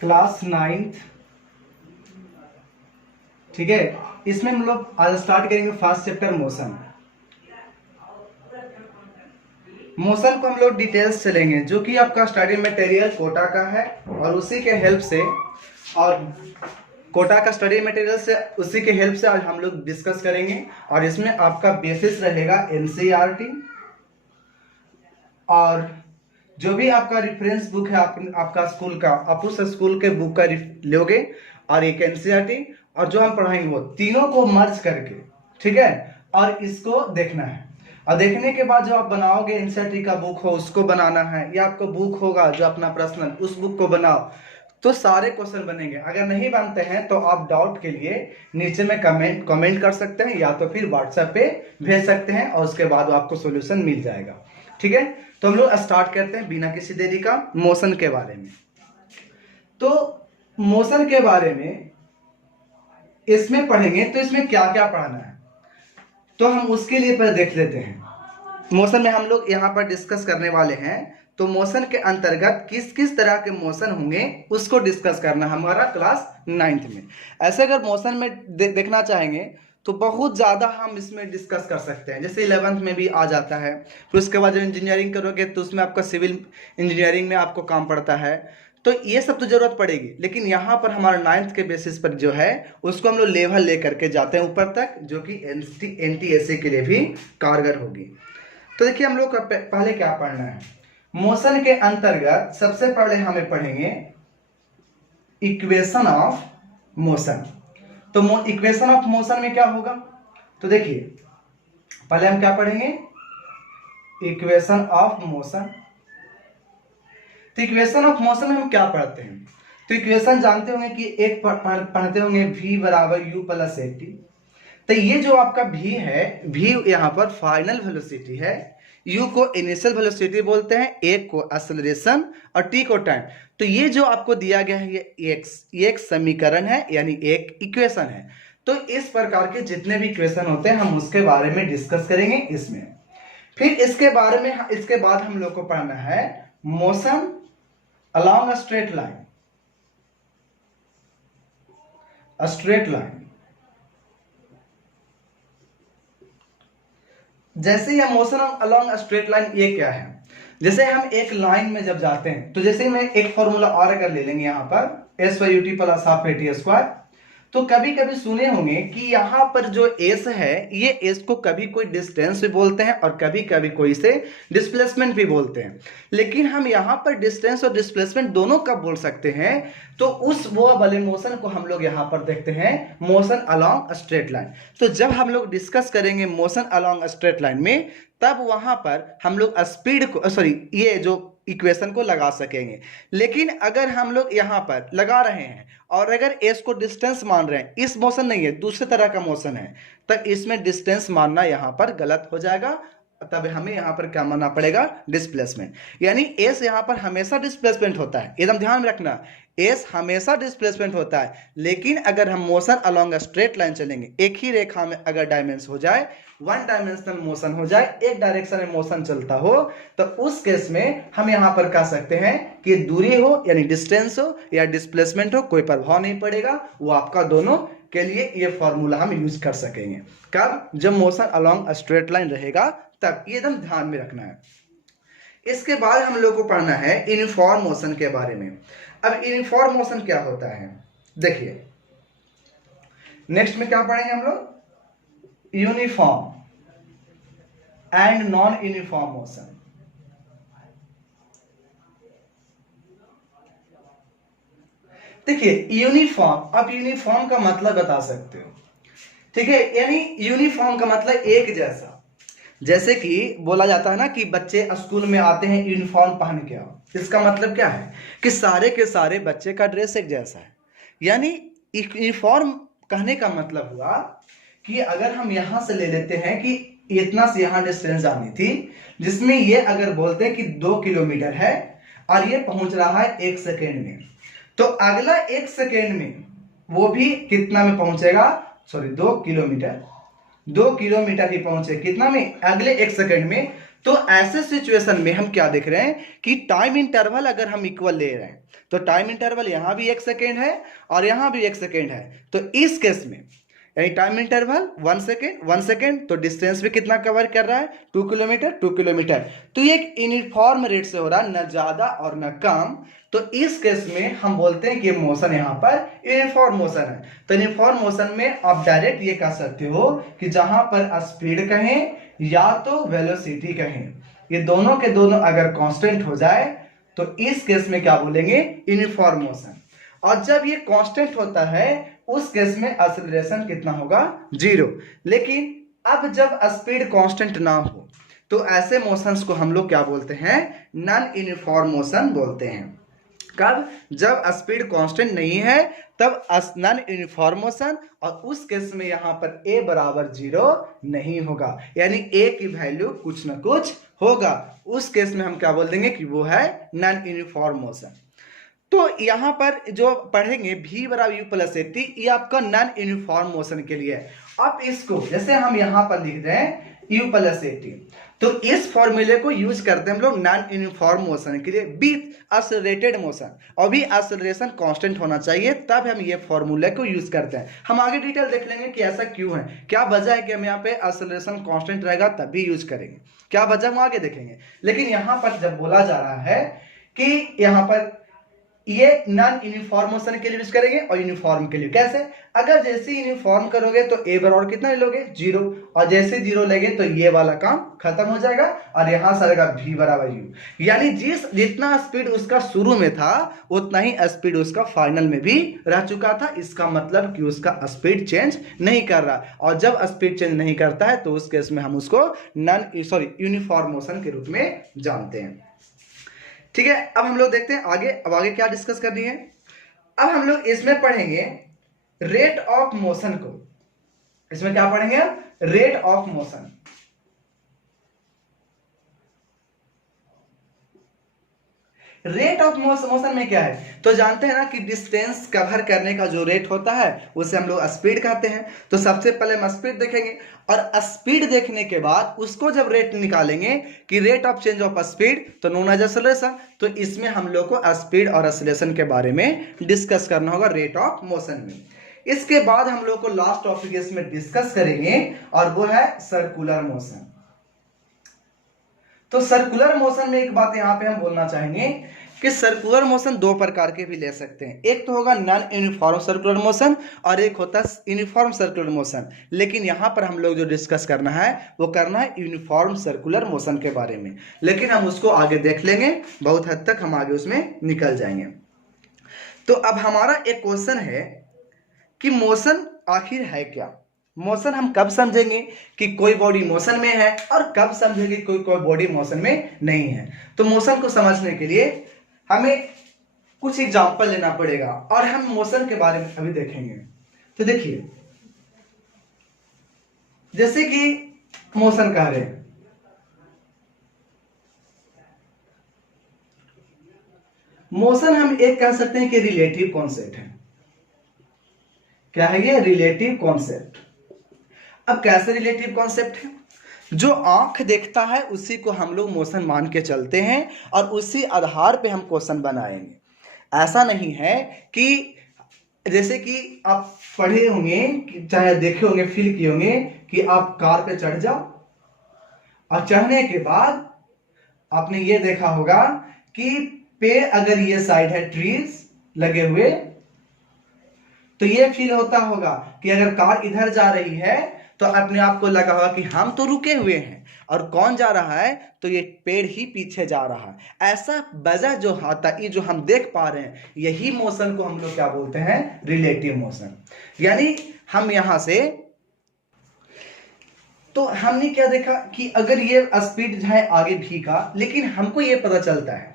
Class 9th, ठीक है। इसमें हम लोग आज स्टार्ट करेंगे फर्स्ट चैप्टर मोशन। मोशन को हम लोग डिटेल्स चलेंगे, जो कि आपका स्टडी मटेरियल कोटा का है और उसी के हेल्प से, और कोटा का स्टडी मटेरियल से उसी के हेल्प से आज हम लोग डिस्कस करेंगे। और इसमें आपका बेसिस रहेगा एनसीईआरटी, और जो भी आपका रेफरेंस बुक है आपका स्कूल का, आप उस स्कूल के बुक का लोगे, और एक एनसीईआरटी, और जो हम पढ़ाएंगे वो तीनों को मर्ज करके, ठीक है। और इसको देखना है, और देखने के बाद जो आप बनाओगे एनसीईआरटी का बुक हो उसको बनाना है, या आपको बुक होगा जो अपना पर्सनल उस बुक को बनाओ, तो सारे क्वेश्चन बनेंगे। अगर नहीं बनते हैं तो आप डाउट के लिए नीचे में कमेंट कर सकते हैं, या तो फिर व्हाट्सएप पे भेज सकते हैं, और उसके बाद आपको सोल्यूशन मिल जाएगा, ठीक है। तो हम लोग स्टार्ट करते हैं बिना किसी देरी का मोशन के बारे में। तो मोशन के बारे में इसमें पढ़ेंगे, तो इसमें क्या क्या पढ़ना है तो हम उसके लिए पहले देख लेते हैं। मोशन में हम लोग यहाँ पर डिस्कस करने वाले हैं, तो मोशन के अंतर्गत किस किस तरह के मोशन होंगे उसको डिस्कस करना हमारा क्लास 9th में। ऐसे अगर मोशन में देखना चाहेंगे तो बहुत ज़्यादा हम इसमें डिस्कस कर सकते हैं, जैसे 11th में भी आ जाता है। फिर उसके बाद जब इंजीनियरिंग करोगे तो उसमें आपका सिविल इंजीनियरिंग में आपको काम पड़ता है, तो ये सब तो जरूरत पड़ेगी। लेकिन यहाँ पर हमारा 9th के बेसिस पर जो है उसको हम लोग लेवल लेकर के जाते हैं ऊपर तक, जो कि एनटीएससी के लिए भी कारगर होगी। तो देखिए हम लोग पहले क्या पढ़ना है। मोशन के अंतर्गत सबसे पहले हमें पढ़ेंगे इक्वेशन ऑफ मोशन। तो इक्वेशन ऑफ मोशन में क्या होगा, तो देखिए पहले हम क्या पढ़ेंगे, इक्वेशन ऑफ मोशन। तो इक्वेशन ऑफ मोशन में हम क्या पढ़ते हैं, तो इक्वेशन जानते होंगे कि एक पढ़ते होंगे v बराबर u प्लस at। तो ये जो आपका v है, v यहाँ पर फाइनल वेलोसिटी है, u को इनिशियल वेलोसिटी बोलते हैं, a को एक्सेलरेशन और t को टाइम। तो ये जो आपको दिया गया है ये एक समीकरण है, यानी एक इक्वेशन है। तो इस प्रकार के जितने भी इक्वेशन होते हैं हम उसके बारे में डिस्कस करेंगे इसमें। फिर इसके बाद हम लोग को पढ़ना है motion along a straight line। जैसे ही motion along a straight line, ये क्या है, जैसे हम एक लाइन में जब जाते हैं, तो जैसे मैं एक फॉर्मूला और अगर ले लेंगे यहाँ पर s/ut plus half at square, तो कभी कभी सुने होंगे कि यहाँ पर जो s है, ये s को कभी कोई डिस्टेंस भी बोलते हैं और कभी कभी कोई से डिस्प्लेसमेंट भी बोलते हैं। लेकिन हम यहाँ पर डिस्टेंस और डिस्प्लेसमेंट दोनों कब बोल सकते हैं, तो उस वो वाले मोशन को हम लोग यहाँ पर देखते हैं मोशन अलोंग स्ट्रेट लाइन। तो जब हम लोग डिस्कस करेंगे मोशन अलोंग स्ट्रेट लाइन में, तब वहां पर हम लोग स्पीड को ये जो इक्वेशन को लगा सकेंगे। लेकिन अगर हम लोग यहाँ पर लगा रहे हैं और अगर एस को डिस्टेंस मान रहे हैं, इस मोशन नहीं है, दूसरे तरह का मोशन है, तब इसमें डिस्टेंस मानना यहाँ पर गलत हो जाएगा। तब हमें यहाँ पर क्या मानना पड़ेगा, डिस्प्लेसमेंट। यानी एस यहाँ पर हमेशा डिस्प्लेसमेंट होता है, एकदम ध्यान में रखना, एस हमेशा डिस्प्लेसमेंट होता है। लेकिन अगर हम मोशन अलोंग स्ट्रेट लाइन चलेंगे, एक ही रेखा में अगर डायमेंशन हो जाए, वन डायमेंशनल मोशन हो जाए, एक डायरेक्शन में मोशन चलता हो, तो उस केस में हम यहाँ पर कह सकते हैं कि दूरी हो यानी डिस्टेंस हो या डिस्प्लेसमेंट हो, कोई प्रभाव नहीं पड़ेगा। वो आपका दोनों के लिए ये फॉर्मूला हम यूज कर सकेंगे। कब, जब मोशन अलोंग स्ट्रेट लाइन रहेगा तब, ये एकदम ध्यान में रखना है। इसके बाद हम लोग को पढ़ना है यूनिफॉर्म मोशन के बारे में। अब यूनिफॉर्म मोशन क्या होता है, देखिए नेक्स्ट में क्या पढ़ेंगे हम लोग, uniform and non uniform motion. देखिए यूनिफॉर्म, अब यूनिफॉर्म का मतलब बता सकते हो, ठीक है। यानी यूनिफॉर्म का मतलब एक जैसा, जैसे कि बोला जाता है ना कि बच्चे स्कूल में आते हैं यूनिफॉर्म पहन के आओ, इसका मतलब क्या है कि सारे के सारे बच्चे का ड्रेस एक जैसा है। यानी यूनिफॉर्म कहने का मतलब हुआ कि अगर हम यहां से ले लेते हैं कि इतना से यहां डिस्टेंस जानी थी, जिसमें ये अगर बोलते हैं कि 2 किलोमीटर है और ये पहुंच रहा है 1 सेकेंड में, तो अगला 1 सेकेंड में वो भी कितना में पहुंचेगा, 2 किलोमीटर। 2 किलोमीटर ही पहुंचे, कितना में, अगले 1 सेकंड में। तो ऐसे सिचुएशन में हम क्या देख रहे हैं कि टाइम इंटरवल अगर हम इक्वल ले रहे हैं तो टाइम इंटरवल यहां भी 1 सेकेंड है और यहां भी 1 सेकेंड है। तो इस केस में यानी टाइम इंटरवल 1 सेकेंड, तो डिस्टेंस भी कितना कवर कर रहा है, 2 किलोमीटर 2 किलोमीटर। तो ये एक यूनिफॉर्म रेट से हो रहा है, न ज्यादा और न कम। तो इस केस में हम बोलते हैं कि मोशन यहाँ पर यूनिफॉर्म मोशन है। तो यूनिफॉर्म मोशन में आप डायरेक्ट ये कह सकते हो कि जहां पर स्पीड कहें या तो वेलोसिटी कहें, ये दोनों के दोनों अगर कांस्टेंट हो जाए तो इस केस में क्या बोलेंगे, यूनिफॉर्म मोशन। और जब ये कांस्टेंट होता है उस केस में एक्सेलरेशन कितना होगा, 0। लेकिन अब जब स्पीड कांस्टेंट ना हो तो ऐसे मोशंस को हम लोग क्या बोलते हैं, नॉन यूनिफॉर्म मोशन बोलते हैं। कब, जब स्पीड कांस्टेंट नहीं है तब नॉन यूनिफॉर्म मोशन, और उस केस में यहां पर a बराबर 0 नहीं होगा, यानी a की वैल्यू कुछ ना कुछ होगा। उस केस में हम क्या बोल देंगे कि वो है नॉन यूनिफॉर्म मोशन। तो यहां पर जो पढ़ेंगे v बराबर u प्लस at, ये आपका नॉन यूनिफॉर्म मोशन के लिए है। अब इसको जैसे हम यहां पर लिख रहे हैं u प्लस at, तो इस फॉर्मूले को यूज करते हैं हम लोग नॉन यूनिफॉर्म मोशन के लिए विथ एक्सेलरेटेड मोशन, और भी एक्सेलरेशन कांस्टेंट होना चाहिए, तब हम ये फॉर्मूले को यूज करते हैं। हम आगे डिटेल देख लेंगे कि ऐसा क्यों है, क्या वजह है कि हम यहाँ पे एक्सेलरेशन कांस्टेंट रहेगा तब भी यूज करेंगे, क्या वजह हम आगे देखेंगे। लेकिन यहाँ पर जब बोला जा रहा है कि यहाँ पर ये नॉन यूनिफॉर्म मोशन के लिए यूज करेंगे और यूनिफॉर्म के लिए कैसे, अगर जैसे यूनिफॉर्म करोगे तो a बराबर कितना लोगे, 0, और जैसे 0 लेंगे तो ये वाला काम खत्म हो जाएगा और यहां से आएगा v बराबर u, यानी जितना स्पीड उसका शुरू में था उतना ही स्पीड उसका फाइनल में भी रह चुका था। इसका मतलब कि उसका स्पीड चेंज नहीं कर रहा, और जब स्पीड चेंज नहीं करता है तो उस केस में हम उसको यूनिफॉर्म मोशन के रूप में जानते हैं। ठीक है, अब हम लोग देखते हैं आगे, अब आगे क्या डिस्कस करनी है। अब हम लोग इसमें पढ़ेंगे रेट ऑफ मोशन को, इसमें क्या पढ़ेंगे, rate of motion. Rate of motion में क्या है, तो जानते हैं ना कि डिस्टेंस कवर करने का जो रेट होता है उसे हम लोग स्पीड कहते हैं। तो सबसे पहले हम स्पीड देखेंगे, और स्पीड देखने के बाद उसको जब रेट निकालेंगे कि rate of change of speed, तो नोन एज एक्सेलरेशन। तो इसमें हम लोग को स्पीड और एक्सेलरेशन के बारे में डिस्कस करना होगा रेट ऑफ मोशन में। इसके बाद हम लोग को लास्ट टॉपिक इसमें डिस्कस करेंगे और वो है सर्कुलर मोशन। तो सर्कुलर मोशन में एक बात यहां पे हम बोलना चाहेंगे कि सर्कुलर मोशन दो प्रकार के भी ले सकते हैं, एक तो होगा नॉन यूनिफॉर्म सर्कुलर मोशन और एक होता है यूनिफॉर्म सर्कुलर मोशन। लेकिन यहां पर हम लोग जो डिस्कस करना है वो करना है यूनिफॉर्म सर्कुलर मोशन के बारे में, लेकिन हम उसको आगे देख लेंगे, बहुत हद तक हम आगे उसमें निकल जाएंगे। तो अब हमारा एक क्वेश्चन है कि मोशन आखिर है क्या। मोशन हम कब समझेंगे कि कोई बॉडी मोशन में है और कब समझेंगे कोई बॉडी मोशन में नहीं है। तो मोशन को समझने के लिए हमें कुछ एग्जांपल लेना पड़ेगा और हम मोशन के बारे में अभी देखेंगे। तो देखिए, जैसे कि मोशन कह रहे हैं, मोशन हम एक कह सकते हैं कि रिलेटिव कॉन्सेप्ट है। क्या है ये, रिलेटिव कॉन्सेप्ट। अब कैसे रिलेटिव कॉन्सेप्ट है, जो आंख देखता है उसी को हम लोग मोशन मान के चलते हैं और उसी आधार पे हम क्वेश्चन बनाएंगे। ऐसा नहीं है कि जैसे कि आप पढ़े होंगे, चाहे देखे होंगे, फील किए होंगे कि आप कार पे चढ़ जाओ और चढ़ने के बाद आपने ये देखा होगा कि पेड़ अगर ये साइड है, ट्रीज लगे हुए, तो ये फील होता होगा कि अगर कार इधर जा रही है तो अपने आप को लगा होगा कि हम तो रुके हुए हैं और कौन जा रहा है, तो ये पेड़ ही पीछे जा रहा है। ऐसा वजह जो आता है, ये जो हम देख पा रहे हैं, यही मोशन को हम लोग क्या बोलते हैं, रिलेटिव मोशन। यानी हम यहां से, तो हमने क्या देखा कि अगर ये स्पीड है आगे भी का, लेकिन हमको ये पता चलता है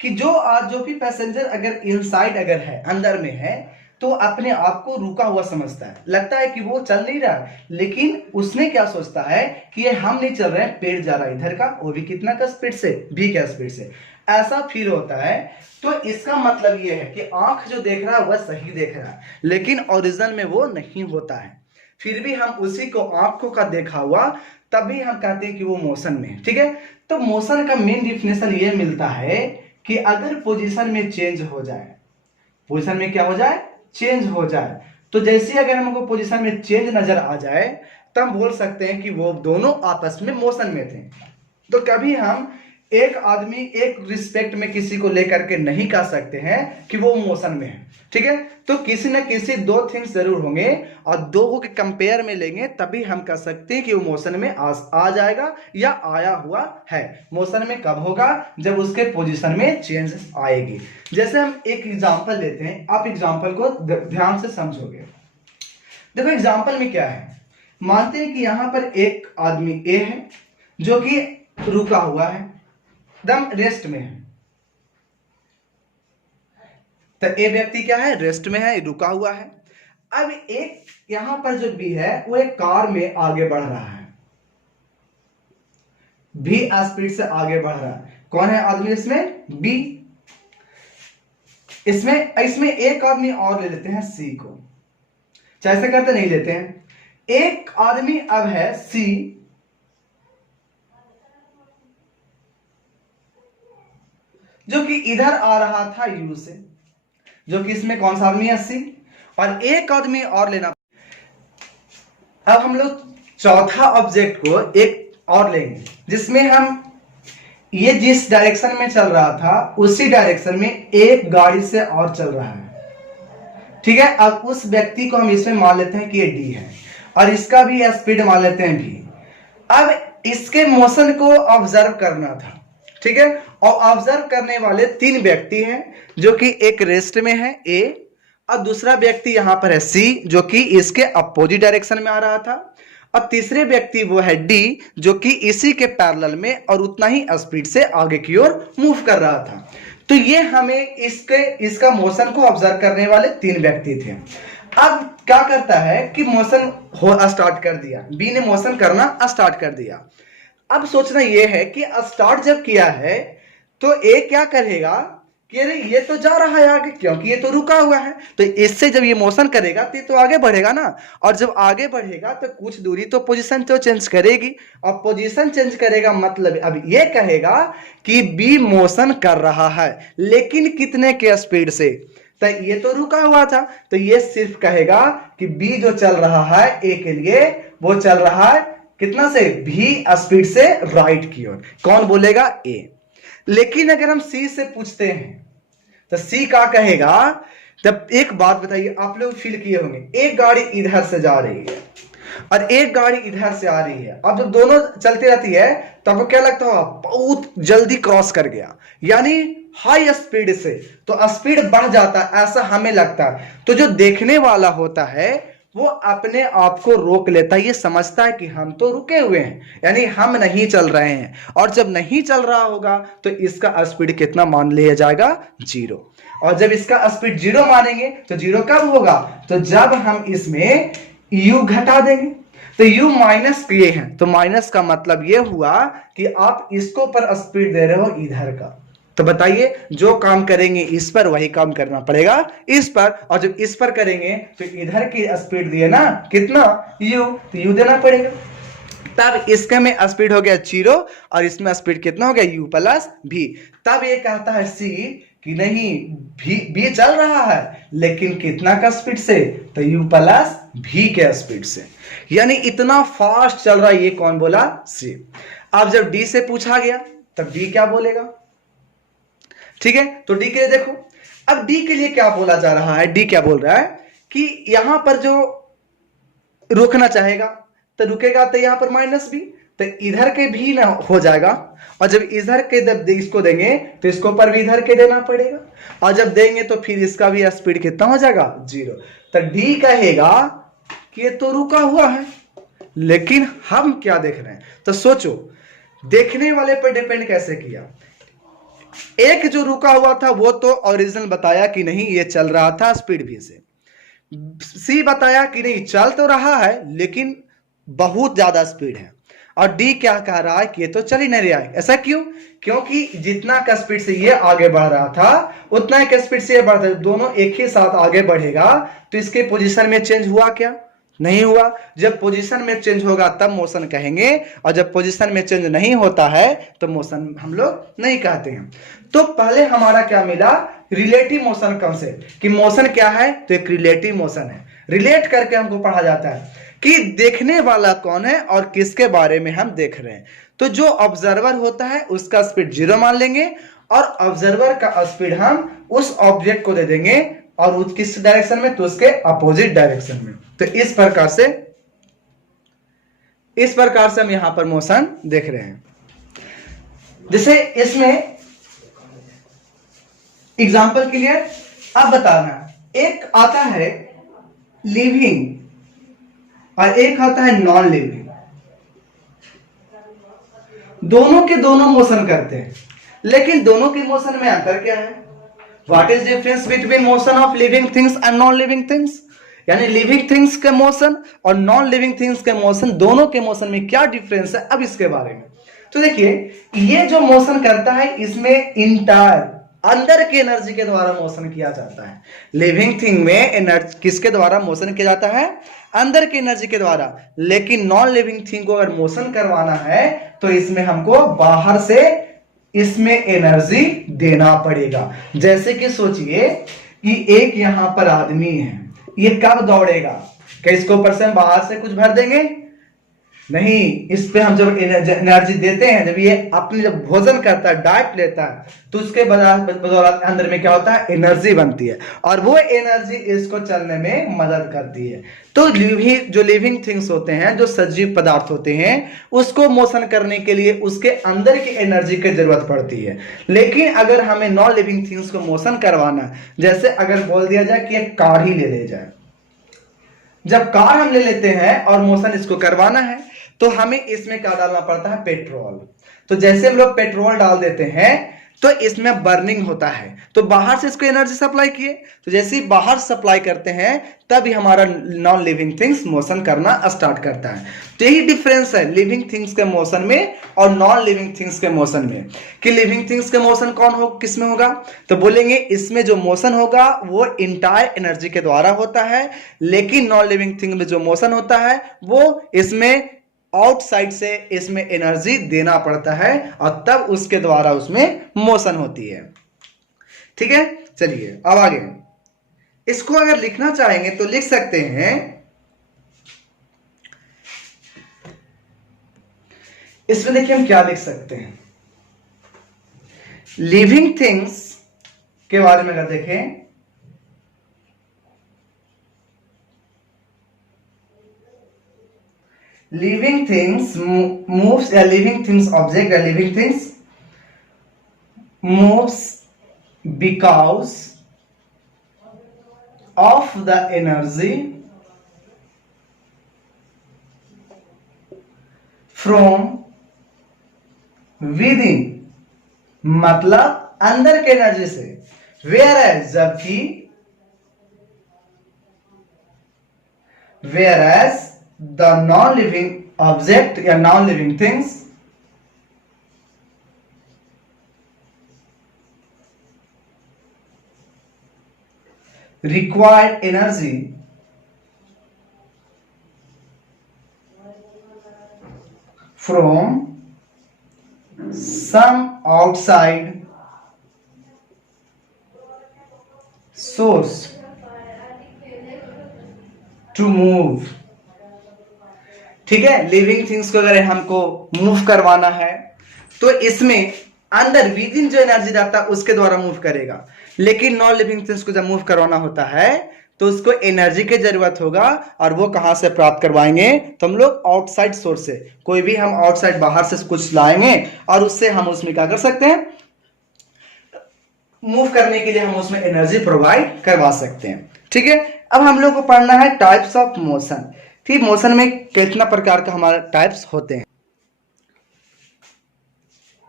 कि जो भी पैसेंजर अगर इनसाइड अगर है, अंदर में है, तो अपने आप को रुका हुआ समझता है, लगता है कि वो चल नहीं रहा, लेकिन उसने क्या सोचता है कि ये हम नहीं चल रहे हैं, पेड़ जा रहा है इधर का, वो भी कितना का स्पीड से, भी क्या स्पीड से, ऐसा फील होता है। तो इसका मतलब ये है कि आंख जो देख रहा है वह सही देख रहा है, लेकिन ओरिजिनल में वो नहीं होता है। फिर भी हम उसी को आंखों का देखा हुआ तभी हम कहते हैं कि वो मोशन में है। ठीक है, तो मोशन का मेन डिफिनेशन ये मिलता है कि अगर पोजीशन में चेंज हो जाए, पोजीशन में क्या हो जाए, चेंज हो जाए, तो जैसे अगर हमको पोजीशन में चेंज नजर आ जाए तो हम बोल सकते हैं कि वो दोनों आपस में मोशन में थे। तो कभी हम एक आदमी एक रिस्पेक्ट में किसी को लेकर के नहीं कह सकते हैं कि वो मोशन में है। ठीक है, तो किसी न किसी दो थिंग्स जरूर होंगे और दो को के कंपेयर में लेंगे तभी हम कह सकते हैं कि वो मोशन में आ जाएगा या आया हुआ है। मोशन में कब होगा, जब उसके पोजीशन में चेंज आएगी। जैसे हम एक एग्जांपल लेते हैं, आप एग्जांपल को ध्यान से समझोगे। देखो एग्जांपल में क्या है, मानते हैं कि यहां पर एक आदमी ए है जो कि रुका हुआ है, एकदम रेस्ट में है। तो ए व्यक्ति क्या है, रेस्ट में है, रुका हुआ है। अब एक यहां पर जो बी है वो एक कार में आगे बढ़ रहा है, भी स्पीड से आगे बढ़ रहा है। कौन है आदमी इसमें, बी। इसमें एक आदमी और ले लेते हैं सी को, ऐसे करते नहीं लेते हैं। एक आदमी अब है सी, जो कि इधर आ रहा था यू से, जो कि इसमें कौन सा आदमी है, सी। और एक आदमी और लेना। अब हम लोग चौथा ऑब्जेक्ट को एक और लेंगे जिसमें हम ये जिस डायरेक्शन में चल रहा था उसी डायरेक्शन में एक गाड़ी से और चल रहा है। ठीक है, अब उस व्यक्ति को हम इसमें मान लेते हैं कि ये डी है और इसका भी स्पीड मान लेते हैं भी। अब इसके मोशन को ऑब्जर्व करना था। ठीक है, और ऑब्जर्व करने वाले तीन व्यक्ति हैं, जो कि एक रेस्ट में है ए, और दूसरा व्यक्ति यहां पर है सी जो कि इसके अपोजिट डायरेक्शन में आ रहा था, और तीसरे व्यक्ति वो है डी जो कि इसी के पैरेलल में और उतना ही स्पीड से आगे की ओर मूव कर रहा था। तो ये हमें इसका मोशन को ऑब्जर्व करने वाले तीन व्यक्ति थे। अब क्या करता है कि मोशन हो स्टार्ट कर दिया, बी ने मोशन करना स्टार्ट कर दिया। अब सोचना यह है कि स्टार्ट जब किया है तो ए क्या करेगा कि अरे ये तो जा रहा है आगे, क्योंकि ये तो रुका हुआ है। तो इससे जब ये मोशन करेगा तो आगे बढ़ेगा ना, और जब आगे बढ़ेगा तो कुछ दूरी तो पोजीशन तो चेंज करेगी, और पोजीशन चेंज करेगा मतलब अब ये कहेगा कि बी मोशन कर रहा है, लेकिन कितने के स्पीड से। तो ये तो रुका हुआ था, तो ये सिर्फ कहेगा कि बी जो चल रहा है ए के लिए वो चल रहा है कितना से, भी स्पीड से राइट की ओर। कौन बोलेगा, ए। लेकिन अगर हम सी से पूछते हैं तो सी क्या कहेगा। तब एक बात बताइए, आप लोग फील किए होंगे, एक गाड़ी इधर से जा रही है और एक गाड़ी इधर से आ रही है। अब जब दोनों चलती रहती है तो आपको क्या लगता होगा, बहुत जल्दी क्रॉस कर गया, यानी हाई स्पीड से, तो स्पीड बढ़ जाता है ऐसा हमें लगता है। तो जो देखने वाला होता है वो अपने आप को रोक लेता है, ये समझता है कि हम तो रुके हुए हैं, यानी हम नहीं चल रहे हैं। और जब नहीं चल रहा होगा तो इसका स्पीड कितना मान लिया जाएगा, 0। और जब इसका स्पीड 0 मानेंगे तो 0 कब होगा, तो जब हम इसमें u घटा देंगे। तो u माइनस किए हैं, तो माइनस का मतलब यह हुआ कि आप इसको पर स्पीड दे रहे हो इधर का। तो बताइए, जो काम करेंगे इस पर वही काम करना पड़ेगा इस पर, और जब इस पर करेंगे तो इधर की स्पीड दिए ना कितना, u, तो u देना पड़ेगा। तब इसके में स्पीड हो गया 0 और इसमें स्पीड कितना हो गया, u प्लस भी। तब ये कहता है सी कि नहीं, भी चल रहा है लेकिन कितना का स्पीड से, तो u प्लस भी के स्पीड से, यानी इतना फास्ट चल रहा है। ये कौन बोला, सी। अब जब डी से पूछा गया तब डी क्या बोलेगा। ठीक है, तो डी के लिए देखो, अब डी के लिए क्या बोला जा रहा है, डी क्या बोल रहा है कि यहां पर जो रुकना चाहेगा तो रुकेगा, तो यहां पर माइनस भी, तो इधर के भी ना हो जाएगा, और जब इधर के जब इसको देंगे तो इसको पर भी इधर के देना पड़ेगा, और जब देंगे तो फिर इसका भी स्पीड कितना हो जाएगा, 0। तो डी कहेगा कि ये तो रुका हुआ है, लेकिन हम क्या देख रहे हैं। तो सोचो, देखने वाले पर डिपेंड कैसे किया। एक जो रुका हुआ था वो तो ओरिजिनल बताया कि नहीं ये चल रहा था स्पीड भी से, सी बताया कि नहीं चल तो रहा है लेकिन बहुत ज्यादा स्पीड है, और डी क्या कह रहा है कि ये तो चल ही नहीं रहा है। ऐसा क्यों, क्योंकि जितना का स्पीड से ये आगे बढ़ रहा था उतना का स्पीड से ये बढ़ता है, दोनों एक ही साथ आगे बढ़ेगा तो इसके पोजीशन में चेंज हुआ क्या, नहीं हुआ। जब पोजीशन में चेंज होगा तब मोशन कहेंगे, और जब पोजीशन में चेंज नहीं होता है तो मोशन हम लोग नहीं कहते हैं। तो पहले हमारा क्या मिला, रिलेटिव मोशन कंसेप्ट, कि मोशन क्या है, तो एक रिलेटिव मोशन है। रिलेट करके हमको पढ़ा जाता है कि देखने वाला कौन है और किसके बारे में हम देख रहे हैं। तो जो ऑब्जर्वर होता है उसका स्पीड 0 मान लेंगे, और ऑब्जर्वर का स्पीड हम उस ऑब्जेक्ट को दे देंगे, और वो किस डायरेक्शन में, तो उसके अपोजिट डायरेक्शन में। तो इस प्रकार से हम यहां पर मोशन देख रहे हैं। जैसे इसमें एग्जांपल के लिए अब बताना, एक आता है लिविंग और एक आता है नॉन लिविंग। दोनों के दोनों मोशन करते हैं, लेकिन दोनों के मोशन में अंतर क्या है? What is difference between motion of living things and non living things? यानी लिविंग थिंग्स के मोशन और नॉन लिविंग थिंग्स के मोशन, दोनों के मोशन में क्या डिफरेंस है, अब इसके बारे में। तो देखिए, ये जो मोशन करता है इसमें इंटायर अंदर की एनर्जी के द्वारा मोशन किया जाता है। लिविंग थिंग में एनर्जी किसके द्वारा मोशन किया जाता है? अंदर की एनर्जी के द्वारा। लेकिन नॉन लिविंग थिंग को अगर मोशन करवाना है तो इसमें हमको बाहर से इसमें एनर्जी देना पड़ेगा। जैसे कि सोचिए कि एक यहां पर आदमी है, ये कब दौड़ेगा? क्या इसको ऊपर से हम बाहर से कुछ भर देंगे? नहीं, इस पे हम जब एनर्जी देते हैं, जब ये अपने जब भोजन करता है, डाइट लेता है, तो उसके बदौलत अंदर में क्या होता है? एनर्जी बनती है, और वो एनर्जी इसको चलने में मदद करती है। तो जो लिविंग थिंग्स होते हैं, जो सजीव पदार्थ होते हैं, उसको मोशन करने के लिए उसके अंदर की एनर्जी की जरूरत पड़ती है। लेकिन अगर हमें नॉन लिविंग थिंग्स को मोशन करवाना, जैसे अगर बोल दिया जाए कि एक कार ही ले जाए, जब कार हम ले लेते हैं और मोशन इसको करवाना है तो हमें इसमें क्या डालना पड़ता है? पेट्रोल। तो जैसे हम लोग पेट्रोल डाल देते हैं तो इसमें बर्निंग होता है, तो बाहर से इसको एनर्जी सप्लाई किए, तो जैसे ही बाहर सप्लाई करते हैं तभी हमारा नॉन लिविंग थिंग्स मोशन करना स्टार्ट करता है। तो यही डिफरेंस है लिविंग थिंग्स के मोशन में और नॉन लिविंग थिंग्स के मोशन में, कि लिविंग थिंग्स के मोशन कौन हो, किसमें होगा? तो बोलेंगे इसमें जो मोशन होगा वो इंटायर एनर्जी के द्वारा होता है, लेकिन नॉन लिविंग थिंग में जो मोशन होता है वो इसमें आउटसाइड से इसमें एनर्जी देना पड़ता है, और तब उसके द्वारा उसमें मोशन होती है। ठीक है, चलिए अब आगे इसको अगर लिखना चाहेंगे तो लिख सकते हैं। इसमें देखिए हम क्या लिख सकते हैं, लिविंग थिंग्स के बारे में अगर देखें, living things moves, a living things object, a living things moves because of the energy from within, मतलब अंदर के एनर्जी से। whereas जबकि whereas the non-living object या non-living things require energy from some outside source to move। ठीक है, living things को अगर हमको मूव करवाना है तो इसमें अंदर विद इन जो एनर्जी रहता है उसके द्वारा मूव करेगा, लेकिन नॉन लिविंग थिंग्स को जब मूव करवाना होता है तो उसको एनर्जी की जरूरत होगा, और वो कहां से प्राप्त करवाएंगे? तो हम लोग आउटसाइड सोर्स से, कोई भी हम आउटसाइड बाहर से कुछ लाएंगे और उससे हम उसमें क्या कर सकते हैं? मूव करने के लिए हम उसमें एनर्जी प्रोवाइड करवा सकते हैं। ठीक है, अब हम लोग को पढ़ना है टाइप्स ऑफ मोशन। ठीक, मोशन में कितना प्रकार का हमारे टाइप्स होते हैं।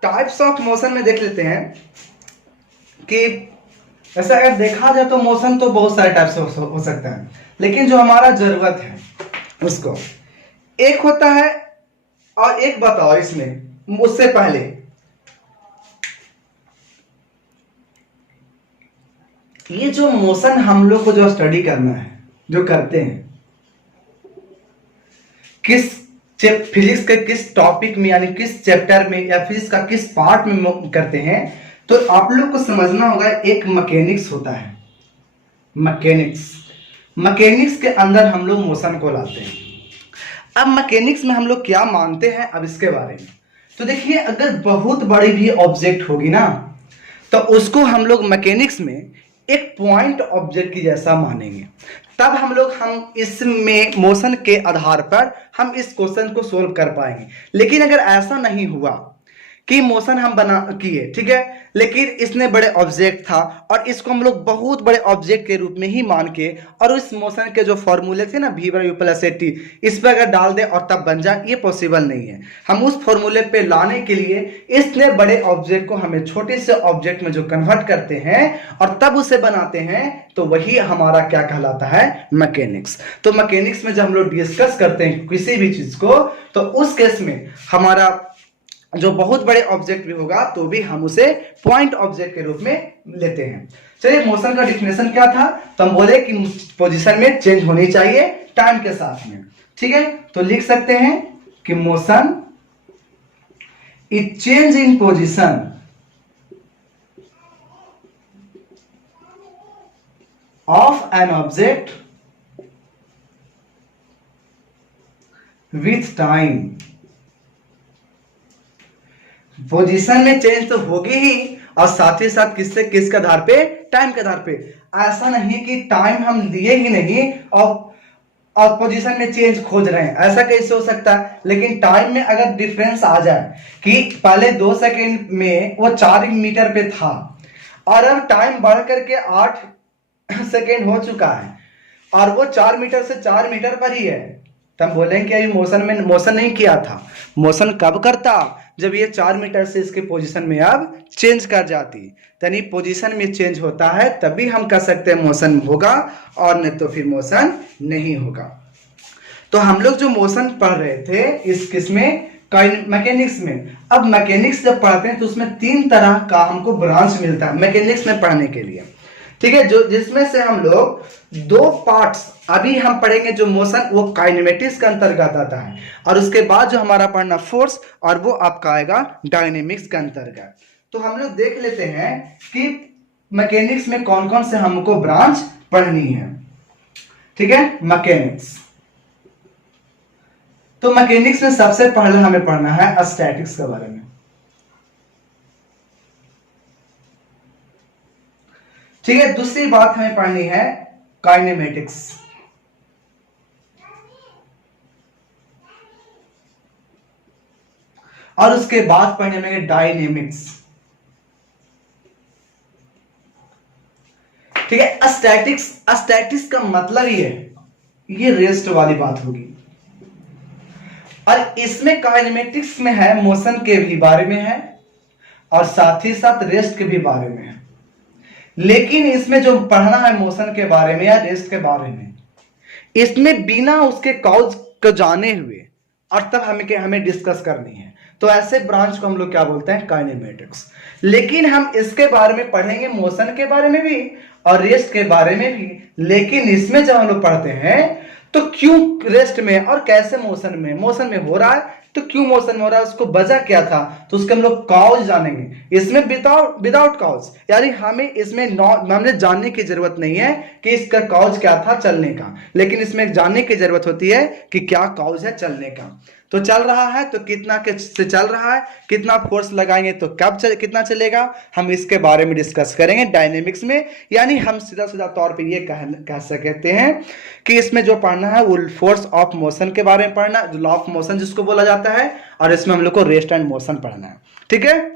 टाइप्स ऑफ मोशन में देख लेते हैं कि ऐसा अगर देखा जाए तो मोशन तो बहुत सारे टाइप से हो सकता है, लेकिन जो हमारा जरूरत है उसको एक होता है। और एक बताओ इसमें उससे पहले, ये जो मोशन हम लोग को जो स्टडी करना है, जो करते हैं, किस फिजिक्स के किस टॉपिक में यानी किस चैप्टर में या फिजिक्स का किस पार्ट में करते हैं, तो आप लोग को समझना होगा एक मैकेनिक्स होता है। मैकेनिक्स, मैकेनिक्स के अंदर हम लोग मोशन को लाते हैं। अब मैकेनिक्स में हम लोग क्या मानते हैं अब इसके बारे में, तो देखिए अगर बहुत बड़ी भी ऑब्जेक्ट होगी ना तो उसको हम लोग मैकेनिक्स में एक पॉइंट ऑब्जेक्ट की जैसा मानेंगे। तब हम इसमें मोशन के आधार पर हम इस क्वेश्चन को सोल्व कर पाएंगे। लेकिन अगर ऐसा नहीं हुआ कि मोशन हम बना किए, ठीक है, लेकिन इसने बड़े ऑब्जेक्ट था और इसको हम लोग बहुत बड़े ऑब्जेक्ट के रूप में ही मान के और उस मोशन के जो फॉर्मूले थे ना v/u+at, इस पर अगर डाल दे और तब बन जाए, ये पॉसिबल नहीं है। हम उस फॉर्मूले पे लाने के लिए इतने बड़े ऑब्जेक्ट को हमें छोटे से ऑब्जेक्ट में जो कन्वर्ट करते हैं और तब उसे बनाते हैं, तो वही हमारा क्या कहलाता है, मैकेनिक्स। तो मैकेनिक्स में जब हम लोग डिस्कस करते हैं किसी भी चीज को, तो उस केस में हमारा जो बहुत बड़े ऑब्जेक्ट भी होगा तो भी हम उसे पॉइंट ऑब्जेक्ट के रूप में लेते हैं। चलिए मोशन का डिफिनेशन क्या था, तो हम बोले कि पोजीशन में चेंज होनी चाहिए टाइम के साथ में, ठीक है। तो लिख सकते हैं कि motion is change in position of an object with time. Position में चेंज तो होगी ही और साथ ही साथ किसके आधार पे, टाइम के आधार पे। ऐसा नहीं कि टाइम हम लिए ही नहीं और पोजीशन में चेंज खोज रहे हैं, ऐसा कैसे हो सकता है। लेकिन टाइम में अगर डिफरेंस आ जाए कि पहले 2 सेकेंड में वो 4 मीटर पे था और अब टाइम बढ़ करके 8 सेकेंड हो चुका है और वो 4 मीटर से 4 मीटर पर ही है, तब बोलेंगे कि अभी मोशन नहीं किया था। मोशन कब करता, जब ये 4 मीटर से इसके पोजीशन में अब चेंज कर जाती, यानी पोजीशन में चेंज होता है तभी हम कह सकते हैं मोशन होगा, और नहीं तो फिर मोशन नहीं होगा। तो हम लोग जो मोशन पढ़ रहे थे इस किसमें, मैकेनिक्स में। अब मैकेनिक्स जब पढ़ते हैं तो उसमें 3 तरह का हमको ब्रांच मिलता है मैकेनिक्स में पढ़ने के लिए, ठीक है, जो जिसमें से हम लोग 2 पार्ट्स अभी हम पढ़ेंगे। जो मोशन वो काइनेमेटिक्स के अंतर्गत आता है और उसके बाद जो हमारा पढ़ना फोर्स, और वो आपका आएगा डायनेमिक्स के अंतर्गत। तो हम लोग देख लेते हैं कि मैकेनिक्स में कौन कौन से हमको ब्रांच पढ़नी है, ठीक है। मैकेनिक्स, तो मैकेनिक्स में सबसे पहले हमें पढ़ना है स्टैटिक्स के बारे में, ठीक है। दूसरी बात हमें पढ़नी है काइनेमेटिक्स, और उसके बाद पढ़ने में डायनेमिक्स, ठीक है। स्टैटिक्स का मतलब ये रेस्ट वाली बात होगी, और इसमें काइनेमेटिक्स में है मोशन के भी बारे में है और साथ ही साथ रेस्ट के भी बारे में है। लेकिन इसमें जो पढ़ना है मोशन के बारे में या रेस्ट के बारे में, इसमें बिना उसके कॉज को जाने हुए और तब हमें डिस्कस करनी है, तो ऐसे ब्रांच को हम लोग क्या बोलते हैं, काइनेमेटिक्स। लेकिन हम इसके बारे में पढ़ेंगे मोशन के बारे में भी और रेस्ट के बारे में भी। लेकिन इसमें जब हम लोग पढ़ते हैं तो क्यों रेस्ट में और कैसे मोशन में हो रहा है, तो क्यों मोशन में हो रहा है, उसको वजह क्या था, तो उसके हम लोग कॉज जानेंगे। इसमें विदाउट कॉज, यानी हमें इसमें हमें जानने की जरूरत नहीं है कि इसका कॉज क्या था चलने का, लेकिन इसमें जानने की जरूरत होती है कि क्या कॉज है चलने का। तो चल रहा है तो कितना से चल रहा है, कितना फोर्स लगाएंगे तो कितना चलेगा, हम इसके बारे में डिस्कस करेंगे डायनेमिक्स में। यानी हम सीधा तौर पे ये कह सकते हैं कि इसमें जो पढ़ना है वो फोर्स ऑफ मोशन के बारे में पढ़ना, लॉ ऑफ मोशन जिसको बोला जाता है, और इसमें हम लोग को रेस्ट एंड मोशन पढ़ना है, ठीक है।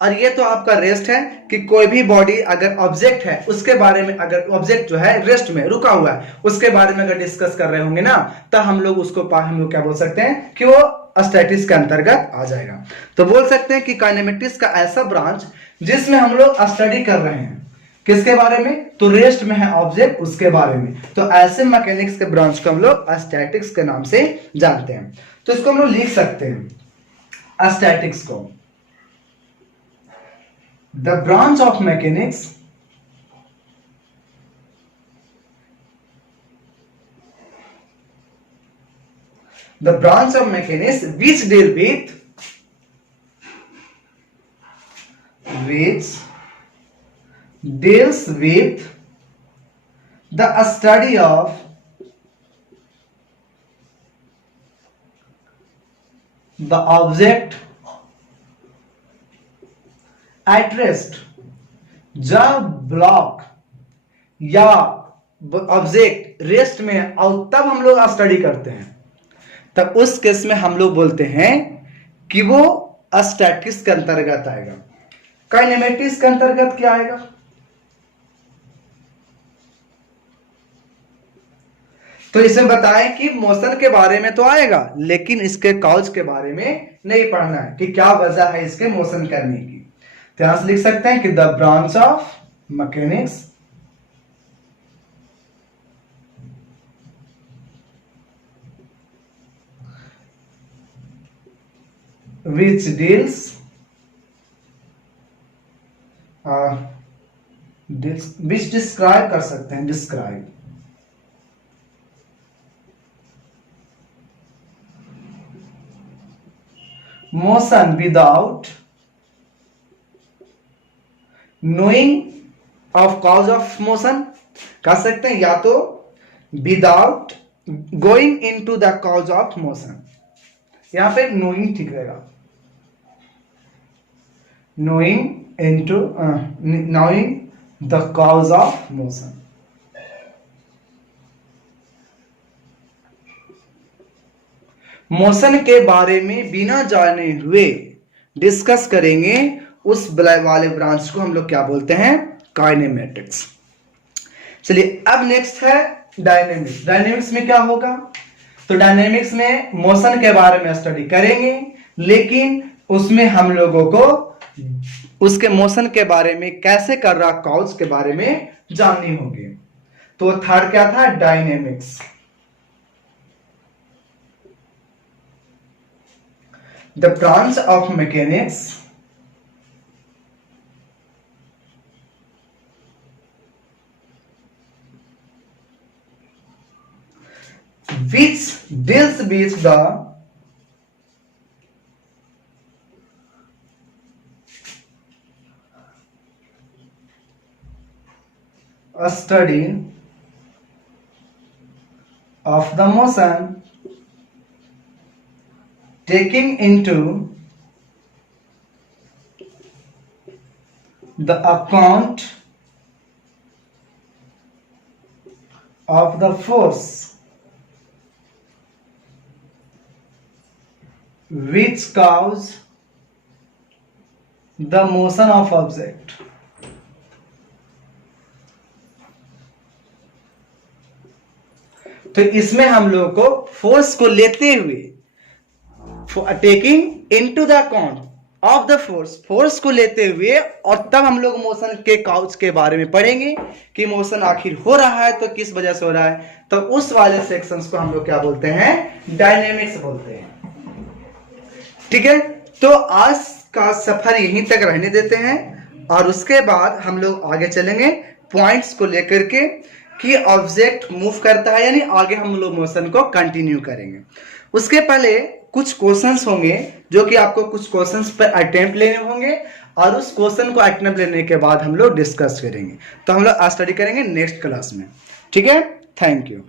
और ये तो आपका रेस्ट है कि कोई भी बॉडी अगर ऑब्जेक्ट है उसके बारे में, अगर ऑब्जेक्ट जो है रेस्ट में रुका हुआ है उसके बारे में अगर डिस्कस कर रहे होंगे ना, तो हम लोग क्या बोल सकते हैं कि वो स्टैटिक्स के अंतर्गत आ जाएगा। तो बोल सकते हैं कि काइनेमेटिक्स का ऐसा ब्रांच जिसमें हम लोग स्टडी कर रहे हैं किसके बारे में, तो रेस्ट में है ऑब्जेक्ट उसके बारे में। तो ऐसे मैकेनिक्स के ब्रांच को हम लोग स्टैटिक्स के नाम से जानते हैं। तो इसको हम लोग लिख सकते हैं स्टैटिक्स को, the branch of mechanics the branch of mechanics which deal with deals with the study of the object at rest. जब ब्लॉक या ऑब्जेक्ट रेस्ट में और तब हम लोग स्टडी करते हैं, तब उस केस में हम लोग बोलते हैं कि वो स्टैटिक्स के अंतर्गत आएगा। काइनेमेटिक्स के अंतर्गत क्या आएगा? तो इसमें बताएं कि मोशन के बारे में तो आएगा, लेकिन इसके कॉज के बारे में नहीं पढ़ना है कि क्या वजह है इसके मोशन करने की। तो यहां से लिख सकते हैं कि the branch of mechanics which deals which describe कर सकते हैं, describe motion without knowing of cause of motion कर सकते हैं, या तो without going into the cause of motion, यहां पे knowing ठीक रहेगा, knowing the cause of motion। Motion के बारे में बिना जाने हुए डिस्कस करेंगे, उस वाले ब्रांच को हम लोग क्या बोलते हैं? काइनेमेटिक्स। चलिए अब नेक्स्ट है डायनेमिक्स। डायनेमिक्स में क्या होगा? तो डायनेमिक्स में मोशन के बारे में स्टडी करेंगे, लेकिन उसमें हम लोगों को उसके मोशन के बारे में कैसे कर रहा कॉज के बारे में जाननी होगी। तो थर्ड क्या था? Dynamics. The branch of mechanics which deals with the study of the motion taking into the account of the force which cause the motion of object। तो इसमें हम लोगों को फोर्स को लेते हुए, taking into the account of the force, force को लेते हुए, और तब हम लोग मोशन के काउज के बारे में पढ़ेंगे कि मोशन आखिर हो रहा है तो किस वजह से हो रहा है। तो उस वाले सेक्शंस को हम लोग क्या बोलते हैं? डायनेमिक्स बोलते हैं। ठीक है, तो आज का सफर यहीं तक रहने देते हैं, और उसके बाद हम लोग आगे चलेंगे पॉइंट्स को लेकर के कि ऑब्जेक्ट मूव करता है, यानी आगे हम लोग मोशन को कंटिन्यू करेंगे। उसके पहले कुछ क्वेश्चंस होंगे जो कि आपको कुछ क्वेश्चंस पर अटेम्प्ट लेने होंगे, और उस क्वेश्चन को अटेम्प्ट लेने के बाद हम लोग डिस्कस करेंगे। तो हम लोग आज स्टडी करेंगे नेक्स्ट क्लास में। ठीक है, थैंक यू।